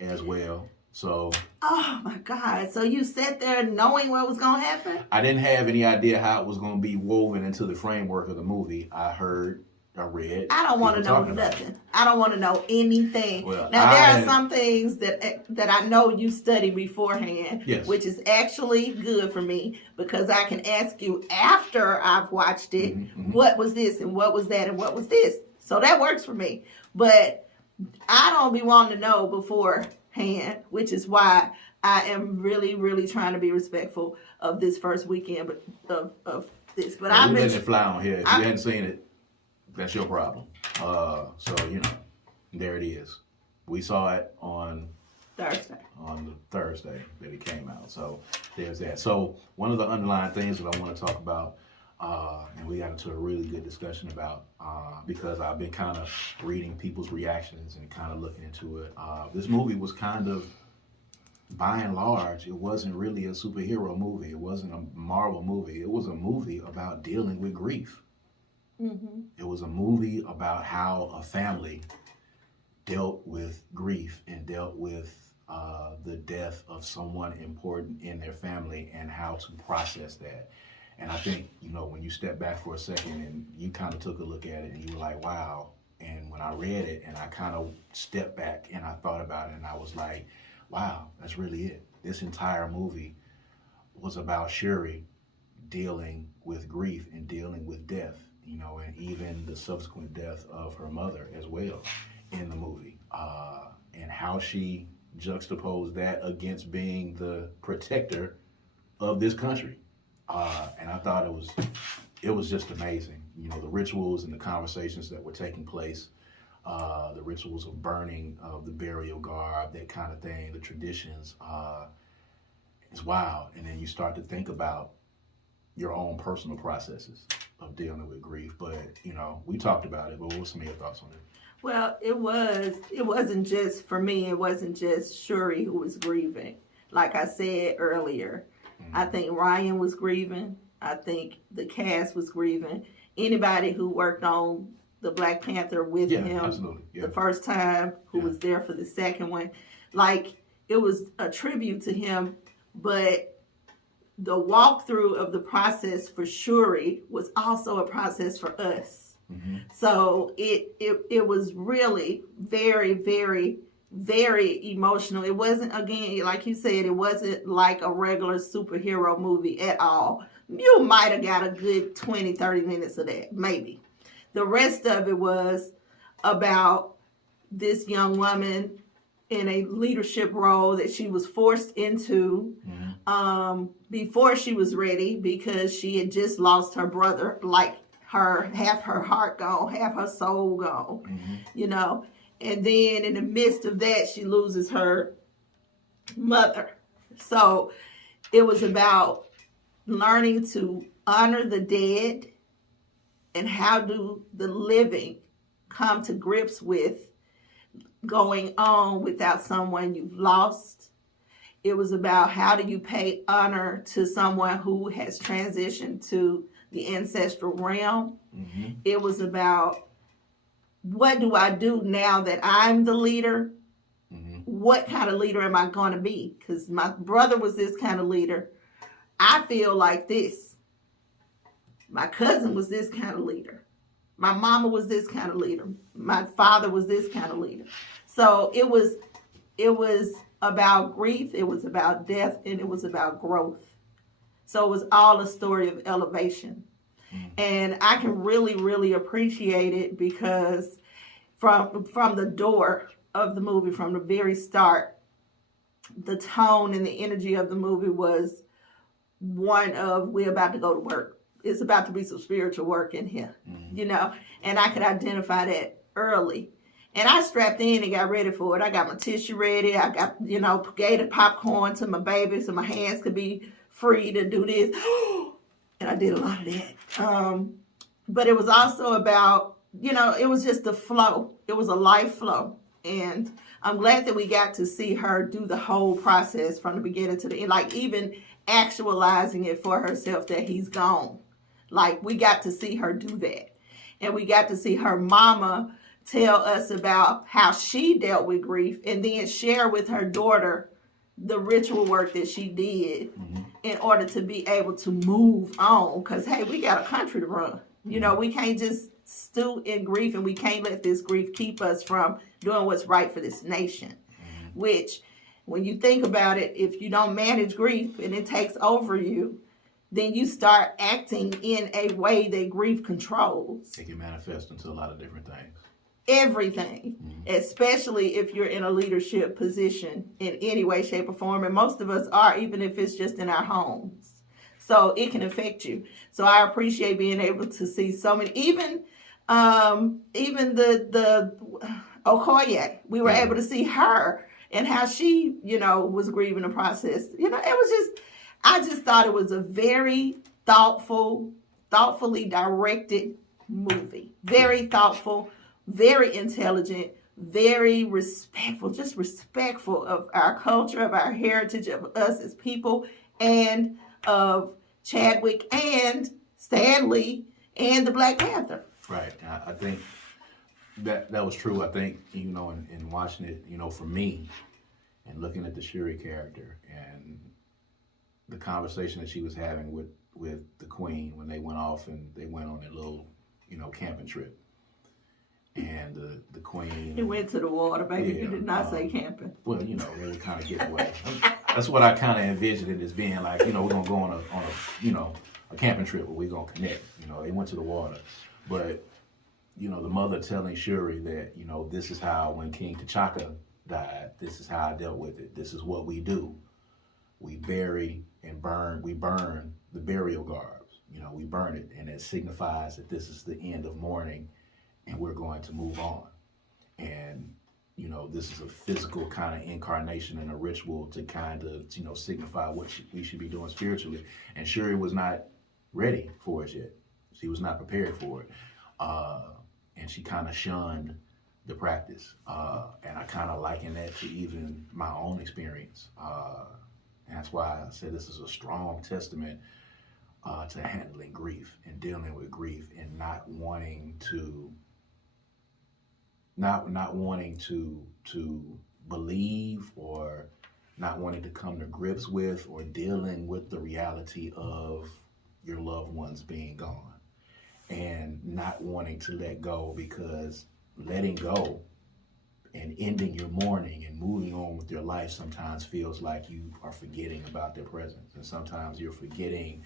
as well. So. Oh my God! So you sat there knowing what was going to happen? I didn't have any idea how it was going to be woven into the framework of the movie. I read. I don't want to know nothing. I don't want to know anything. Well, now there are some things that I know you study beforehand, yes, which is actually good for me because I can ask you after I've watched it, what was this and what was that and what was this. So that works for me. But I don't be wanting to know beforehand, which is why I am really, really trying to be respectful of this first weekend of this. But I'm letting it fly on here. If you hadn't seen it, that's your problem. So, there it is. We saw it on Thursday. On the Thursday that it came out. So there's that. So one of the underlying things that I want to talk about, and we got into a really good discussion about, because I've been kind of reading people's reactions and kind of looking into it. This movie was kind of by and large, it wasn't really a superhero movie. It wasn't a Marvel movie. It was a movie about dealing with grief. Mm-hmm. It was a movie about how a family dealt with grief and dealt with the death of someone important in their family and how to process that. And I think, when you step back for a second and you kind of took a look at it and you were like, wow. And when I read it and I kind of stepped back and I thought about it and I was like, wow, that's really it. This entire movie was about Shuri dealing with grief and dealing with death, and even the subsequent death of her mother as well in the movie, and how she juxtaposed that against being the protector of this country. And I thought it was just amazing. The rituals and the conversations that were taking place, the rituals of burning of the burial garb, that kind of thing, the traditions, it's wild. And then you start to think about your own personal processes of dealing with grief. But, we talked about it, but what were some of your thoughts on it? Well, it wasn't just, for me, it wasn't just Shuri who was grieving. Like I said earlier, I think Ryan was grieving. I think the cast was grieving. Anybody who worked on the Black Panther with him absolutely. Yeah. the first time, who was there for the second one, like, it was a tribute to him. But the walkthrough of the process for Shuri was also a process for us. Mm-hmm. So it was really very, very, very emotional. It wasn't, again, like you said, it wasn't like a regular superhero movie at all. You might have got a good 20, 30 minutes of that, maybe. The rest of it was about this young woman in a leadership role that she was forced into before she was ready, because she had just lost her brother, like half her heart gone, half her soul gone, and then in the midst of that, she loses her mother. So it was about learning to honor the dead and how do the living come to grips with going on without someone you've lost. It was about how do you pay honor to someone who has transitioned to the ancestral realm. Mm-hmm. It was about, what do I do now that I'm the leader? Mm-hmm. What kind of leader am I going to be? Because my brother was this kind of leader. I feel like this. My cousin was this kind of leader. My mama was this kind of leader. My father was this kind of leader. So it was about grief, it was about death, and it was about growth. So it was all a story of elevation. And I can really, really appreciate it because from the door of the movie, from the very start, the tone and the energy of the movie was one of, we're about to go to work. It's about to be some spiritual work in here, and I could identify that early. And I strapped in and got ready for it. I got my tissue ready. I got, gave the popcorn to my baby so my hands could be free to do this. And I did a lot of that. But it was also about, it was just the flow. It was a life flow. And I'm glad that we got to see her do the whole process from the beginning to the end, like even actualizing it for herself that he's gone. Like, we got to see her do that. And we got to see her mama tell us about how she dealt with grief and then share with her daughter the ritual work that she did in order to be able to move on. Because, hey, we got a country to run. We can't just stew in grief, and we can't let this grief keep us from doing what's right for this nation. Which, when you think about it, if you don't manage grief and it takes over you, then you start acting in a way that grief controls. It can manifest into a lot of different things. Everything, especially if you're in a leadership position in any way, shape, or form. And most of us are, even if it's just in our homes. So it can affect you. So I appreciate being able to see so many, even the Okoye, we were able to see her and how she, was grieving the process. It was just, I just thought it was a very thoughtfully directed movie. Very thoughtful, very intelligent, very respectful, just respectful of our culture, of our heritage, of us as people, and of Chadwick and Stanley and the Black Panther. Right. I think that was true. I think, in watching it, for me, and looking at the Shuri character and the conversation that she was having with the Queen when they went off and they went on that little, camping trip. And the Queen... He went to the water, baby. You did not say camping. Well, they were kind of getting away. That's what I kind of envisioned it as being like, we're going to go on a camping trip where we're going to connect. They went to the water. But, the mother telling Shuri that, this is how when King T'Chaka died, this is how I dealt with it. This is what we do. We bury and burn. We burn the burial garbs. We burn it, and it signifies that this is the end of mourning, and we're going to move on. And this is a physical kind of incarnation and a ritual to kind of signify what we should be doing spiritually. And Shuri was not ready for it yet. She was not prepared for it, and she kind of shunned the practice. And I kind of liken that to even my own experience. And that's why I said this is a strong testament to handling grief and dealing with grief and not wanting to believe or not wanting to come to grips with or dealing with the reality of your loved ones being gone and not wanting to let go, because letting go and ending your mourning and moving on with your life sometimes feels like you are forgetting about their presence, and sometimes you're forgetting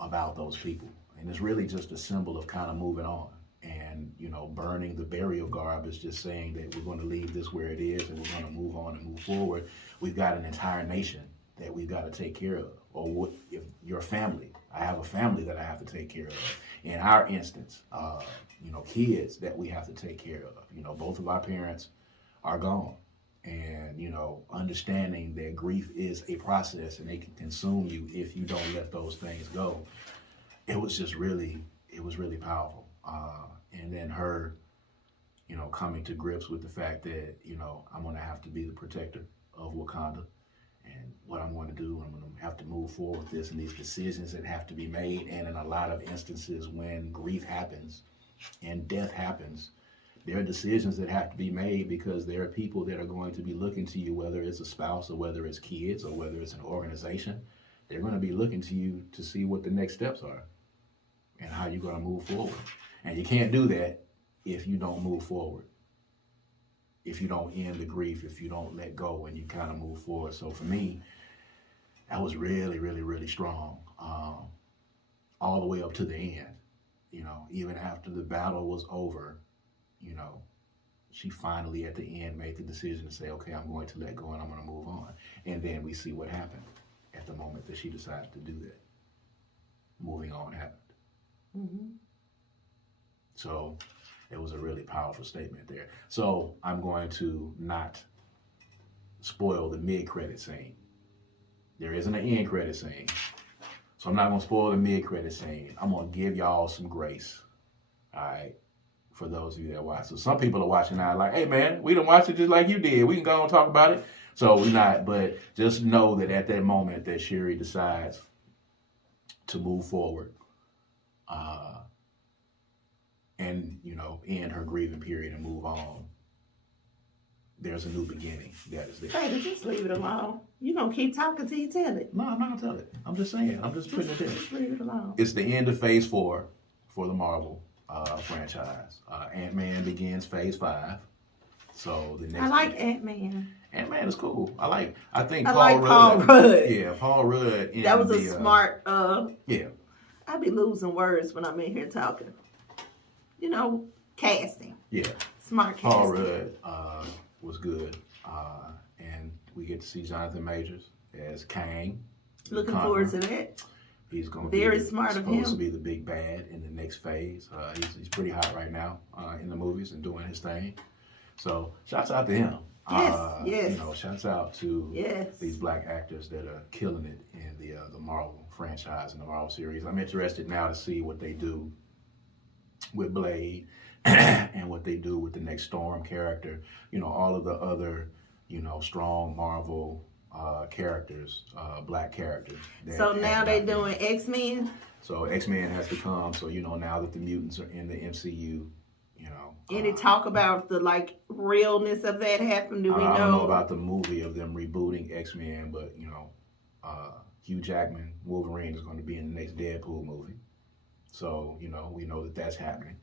about those people, and it's really just a symbol of kind of moving on. And burning the burial garb is just saying that we're going to leave this where it is and we're going to move on and move forward. We've got an entire nation that we've got to take care of. Or what if your family? I have a family that I have to take care of. In our instance, kids that we have to take care of. Both of our parents are gone. And, understanding that grief is a process and it can consume you if you don't let those things go. It was really powerful. And then her, coming to grips with the fact that, I'm going to have to be the protector of Wakanda, and what I'm going to do, I'm going to have to move forward with this and these decisions that have to be made. And in a lot of instances when grief happens and death happens, there are decisions that have to be made, because there are people that are going to be looking to you, whether it's a spouse or whether it's kids or whether it's an organization. They're going to be looking to you to see what the next steps are and how you're going to move forward. And you can't do that if you don't move forward, if you don't end the grief, if you don't let go and you kind of move forward. So for me, that was really, really, really strong, all the way up to the end. Even after the battle was over, she finally at the end made the decision to say, okay, I'm going to let go and I'm going to move on. And then we see what happened at the moment that she decided to do that. Moving on happened. Mm-hmm. So it was a really powerful statement there. So I'm going to not spoil the mid-credit scene. There isn't an end credit scene. So I'm not going to spoil the mid-credit scene. I'm going to give y'all some grace. All right. For those of you that watch. So some people are watching now like, hey man, we done watched it just like you did. We can go and talk about it. So we're not, but just know that at that moment that Shuri decides to move forward, and end her grieving period and move on, there's a new beginning that is there. Hey, just leave it alone. You don't keep talking till you tell it. No, I'm not gonna tell it. I'm just saying. I'm just putting it there. Just leave it alone. It's the end of Phase 4 for the Marvel franchise. Ant-Man begins Phase 5. So the next. I like Ant-Man. Ant-Man is cool. I think Paul Rudd. Yeah, Paul Rudd. That was a smart. Yeah. I be losing words when I'm in here talking. Casting. Yeah. Smart casting. Paul Rudd was good, and we get to see Jonathan Majors as Kang. Looking forward to that. He's going to be very smart of him. Supposed to be the big bad in the next phase. He's pretty hot right now in the movies and doing his thing. So shouts out to him. Yes. Shouts out to these black actors that are killing it in the Marvel franchise and the Marvel series. I'm interested now to see what they do with Blade and what they do with the next Storm character. All of the other, strong Marvel characters, black characters. So now they're doing X-Men? So X-Men has to come. So, now that the mutants are in the MCU, Any talk about the realness of that happened? Do we know? I don't know about the movie of them rebooting X-Men, but Hugh Jackman, Wolverine, is going to be in the next Deadpool movie. So, we know that that's happening.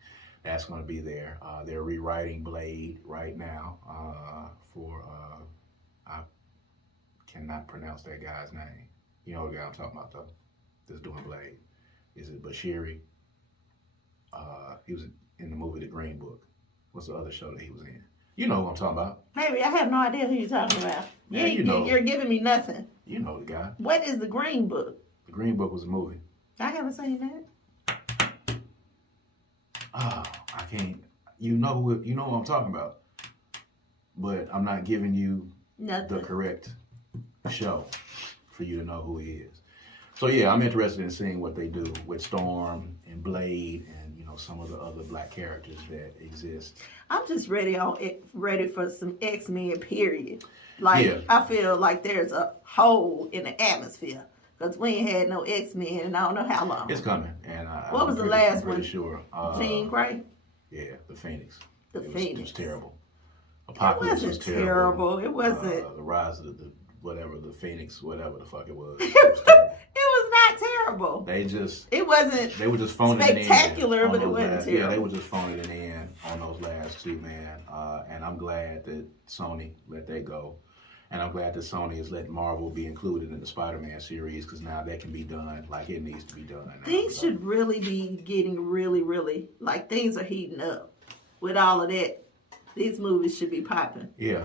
That's going to be there. They're rewriting Blade right now I cannot pronounce that guy's name. You know the guy I'm talking about, though, that's doing Blade. Is it Bashiri? He was in the movie The Green Book. What's the other show that he was in? You know who I'm talking about. Maybe I have no idea who you're talking about. Yeah, You're giving me nothing. You know the guy. What is The Green Book? The Green Book was a movie. I haven't seen that. Oh, I can't. You know what I'm talking about. But I'm not giving you Nothing. the correct show for you to know who he is. So yeah, I'm interested in seeing what they do with Storm and Blade and some of the other black characters that exist. I'm just ready for some X-Men, period. Yeah. I feel like there's a hole in the atmosphere because we ain't had no X-Men in I don't know how long. It's coming. And what was the last one? I'm pretty sure. Jean Grey? Yeah, the Phoenix. Phoenix. It was terrible. Apocalypse it wasn't terrible. It wasn't. The rise of the Phoenix, whatever the fuck it was. It was terrible. It was not terrible. It wasn't. They were just phoning spectacular, it in. But it wasn't terrible. Yeah, they were just phoning it in on those last two, man. And I'm glad that Sony let that go. And I'm glad that Sony has let Marvel be included in the Spider-Man series because now that can be done like it needs to be done. Things should really be getting really, really, things are heating up with all of that. These movies should be popping. Yeah,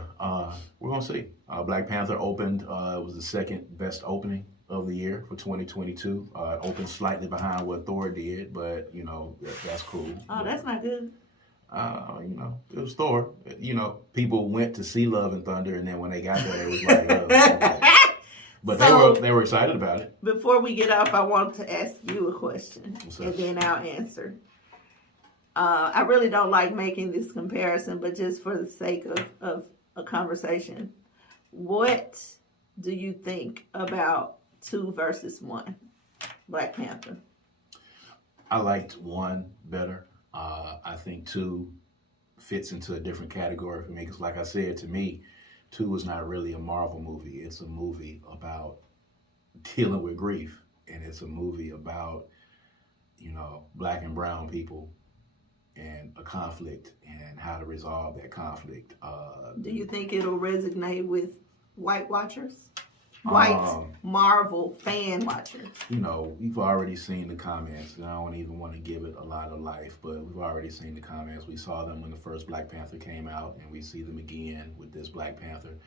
we're going to see. Black Panther opened. It was the second best opening of the year for 2022. Opened slightly behind what Thor did, but, that's cool. Oh, that's not good. It was Thor. People went to see Love and Thunder, and then when they got there, it was like, okay. But so, they were excited about it. Before we get off, I want to ask you a question, and then I'll answer. I really don't like making this comparison, but just for the sake of a conversation, what do you think about 2 versus 1, Black Panther? I liked 1 better. I think 2 fits into a different category for me because, like I said, to me, 2 is not really a Marvel movie. It's a movie about dealing with grief, and it's a movie about, black and brown people and a conflict and how to resolve that conflict. Do you think it'll resonate with white watchers? White Marvel fan watchers? We've already seen the comments, and I don't even want to give it a lot of life, but we've already seen the comments. We saw them when the first Black Panther came out, and we see them again with this Black Panther.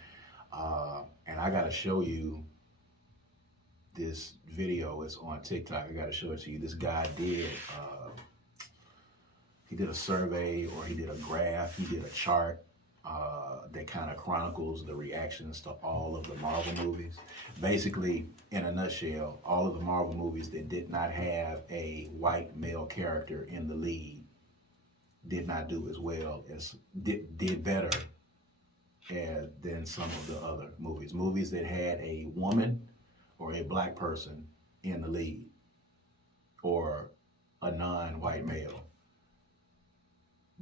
And I got to show you this video. It's on TikTok. I got to show it to you. This guy did... he did a survey, or he did a graph, he did a chart that kind of chronicles the reactions to all of the Marvel movies. Basically, in a nutshell, all of the Marvel movies that did not have a white male character in the lead did not do as well as, did better than some of the other movies. Movies that had a woman or a black person in the lead, or a non-white male,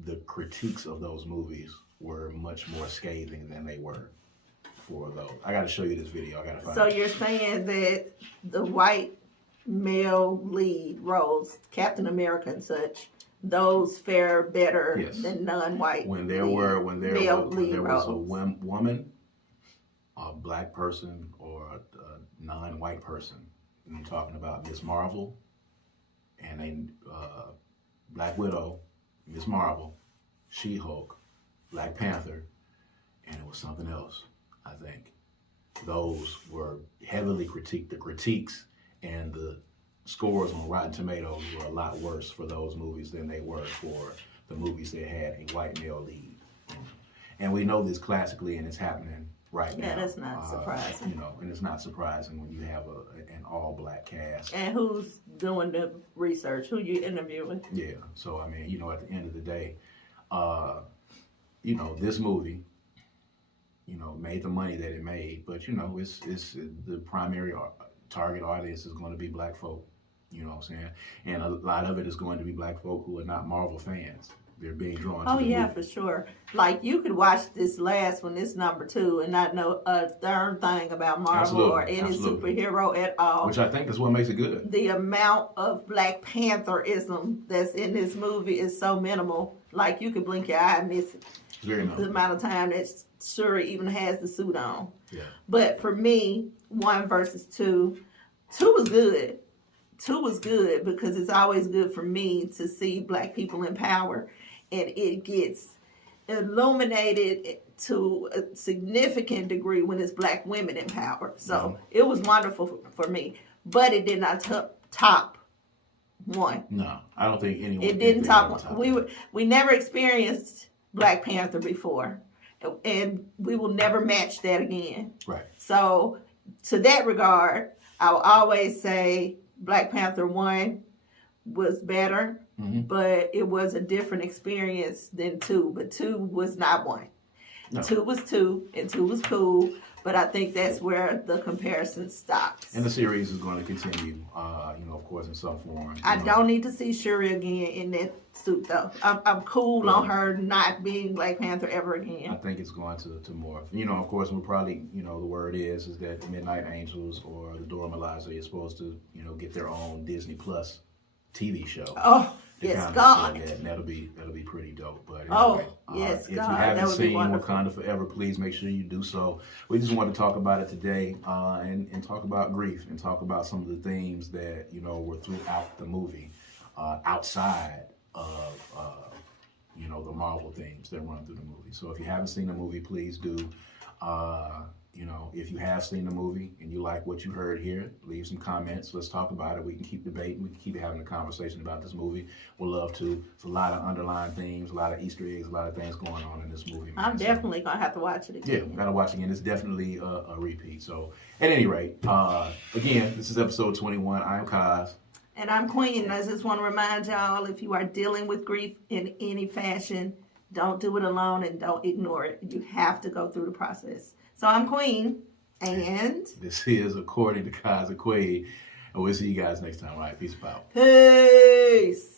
the critiques of those movies were much more scathing than they were for those. I got to show you this video. I got to find it. So you're saying that the white male lead roles, Captain America and such, those fare better than non-white. When there was a woman, a black person, or a non-white person, and I'm talking about Miss Marvel and a Black Widow, Miss Marvel, She-Hulk, Black Panther, and it was something else, I think. Those were heavily critiqued. The critiques and the scores on Rotten Tomatoes were a lot worse for those movies than they were for the movies that had a white male lead. And we know this classically, and it's happening right now. Yeah, that's not surprising. You know, and it's not surprising when you have an all-black cast. And who's doing the research? Who you interviewing? Yeah. So I mean, you know, at the end of the day, you know, this movie, you know, made the money that it made, but you know, it's the primary target audience is going to be black folk. You know what I'm saying? And a lot of it is going to be black folk who are not Marvel fans. They're being drawn to the movie. For sure. Like, you could watch this last one, this number 2, and not know a darn thing about Marvel or any superhero at all. Which I think is what makes it good. The amount of Black Pantherism that's in this movie is so minimal. Like, you could blink your eye and miss it. It's very minimal. The amount of time that Shuri even has the suit on. Yeah. But for me, 1 versus 2, 2 was good. 2 was good because it's always good for me to see black people in power, and it gets illuminated to a significant degree when it's black women in power. So it was wonderful for me, but it did not top 1. No, I don't think anyone. It didn't top 1. We never experienced Black Panther before, and we will never match that again. Right. So to that regard, I will always say Black Panther 1 was better, but it was a different experience than 2. But 2 was not 1. No. 2 was 2, and 2 was cool. But I think that's where the comparison stops. And the series is going to continue, you know, of course, in some form. I don't need to see Shuri again in that suit, though. I'm cool on her not being Black Panther ever again. I think it's going to morph. You know, of course, we'll probably, you know, the word is that the Midnight Angels or the Dora Milaje is supposed to, you know, get their own Disney Plus TV show. Oh, yes, God. And that'll be pretty dope. But anyway, yes, if God. you haven't seen wonderful. Wakanda Forever, please make sure you do so. We just want to talk about it today and talk about grief and talk about some of the themes that, you know, were throughout the movie, outside of, you know, the Marvel themes that run through the movie. So if you haven't seen the movie, please do. You know, if you have seen the movie and you like what you heard here, leave some comments. Let's talk about it. We can keep debating. We can keep having a conversation about this movie. We'll love to. It's a lot of underlying themes, a lot of Easter eggs, a lot of things going on in this movie. Man. I'm definitely going to have to watch it again. Yeah, we got to watch it again. It's definitely a repeat. So, at any rate, again, this is episode 21. I am Kaz. And I'm Queen. I just want to remind y'all, if you are dealing with grief in any fashion, don't do it alone and don't ignore it. You have to go through the process. So I'm Queen, and this is According to Kaz Queen, and we'll see you guys next time. All right, peace out. Peace.